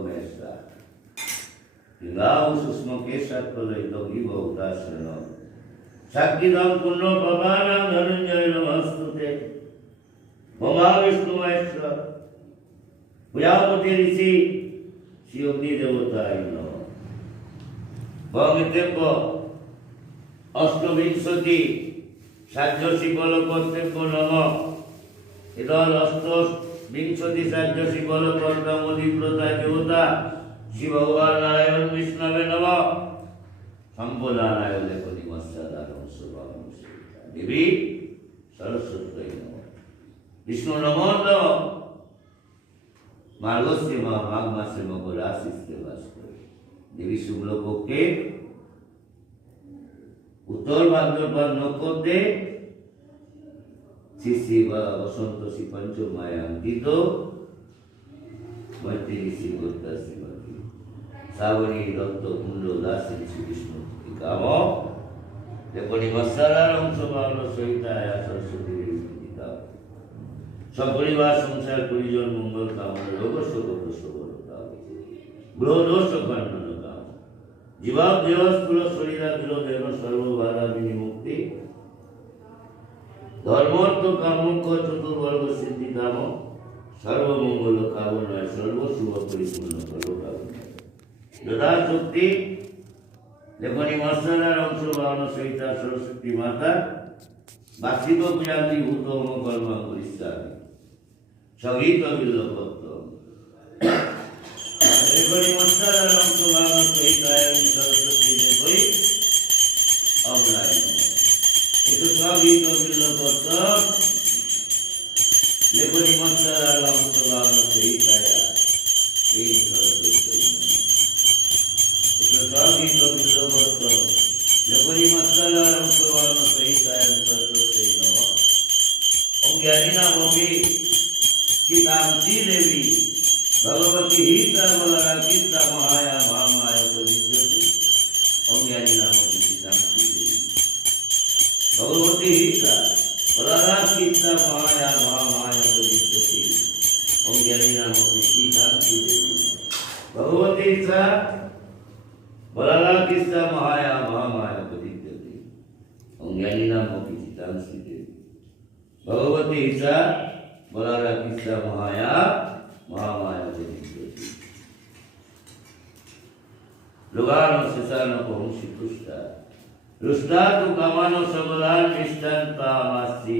mesa. Tingau susmo kesat kolay dogibo dasano. Sakidam punno pavanam dhananjaya namastute. Bhama Vishnu Maestra. Pujapati Rishi. Shri Agni Devatai Namo. Bhamitebbo. অষ্টবিংশতি সাহ্যসী বল কর্তব্য নম এদল অষ্টবিংশতি সাহ্যসী বল কর্তামধিপ্রতা দেবতা শ্রী ভগবান নারায়ণ বিষ্ণবে নম সম্পদানায় লেখনি মৎস্যাদারম শুভম দেবী সরস্বতী নম বিষ্ণু নমো নম মার্গশীর মাঘ মাসে মকর রাশিতে বাস করে দেবী শুক্লপক্ষে উত্তর ভাদ্রপদ নক্ষত্রে শ্রী বসন্ত শ্রী পঞ্চমায়াঙ্কিত মৈত্রী শ্রীগোত্রা শ্রীমতী শ্রাবণী দত্ত কুণ্ড দাসী শ্রী বিষ্ণু কাম লেখনি মৎস্যালার অংশ পাওয়ার সহিতায় সরস্বতী সপরিবার সংসার পরিজন মঙ্গল কামনা রোগ শোক প্রসবরতা গ্রহ দোষ খণ্ডন কাম জীবাব দেবস্ফুল শরীরা দেব সর্ববাধা বিনিমুক্তি ধর্মর্থ কামুক চতুর্বর্গ সিদ্ধি কাম সর্বমঙ্গল কামনায় সর্বশুভ পরিপূর্ণ সর্বকামনায় যথাশক্তি লেখনি মৎস্যালার অংশ বাহন সহিতা সরস্বতী মাতা বার্ষিক পূজান্তি ভূতম কর্ম পরিষ্কারী সঙ্গীত বিল্লপত্র লেখনি মৎস্যালার অংশ বাহন সহিতায় সরস্বতী দেবী অগ্রায় একটু সঙ্গীত বিল্লপত্র লেখনি মৎস্যালার অংশ বাহন সহিতায় এই সরস্বতী একটু সঙ্গীত বিল্লপত্র লেখনি মৎস্যালার অংশ বাহন সহিতায় সরস্বতী নম ওম জ্ঞানী নামী चितांशी देवी भगवती हिता बलरा चित्ता महाया महामाया परिज्योति ओम ज्ञानी नामकी चितांशी देवी भगवती हिता बलरा चित्ता महाया महामाया परिज्योति ओम ज्ञानी नामकी चितांशी देवी भगवती हिता बलरा चित्ता महाया महामाया परिज्योति ओम ज्ञानी नामकी चितांशी देवी भगवती हिता बलारा किस्सा महाया महामाया जनिज्योति लुगानो सिसानो को श्री कृष्ण रुष्टा तु कामानो सबलान निष्ठंता मासी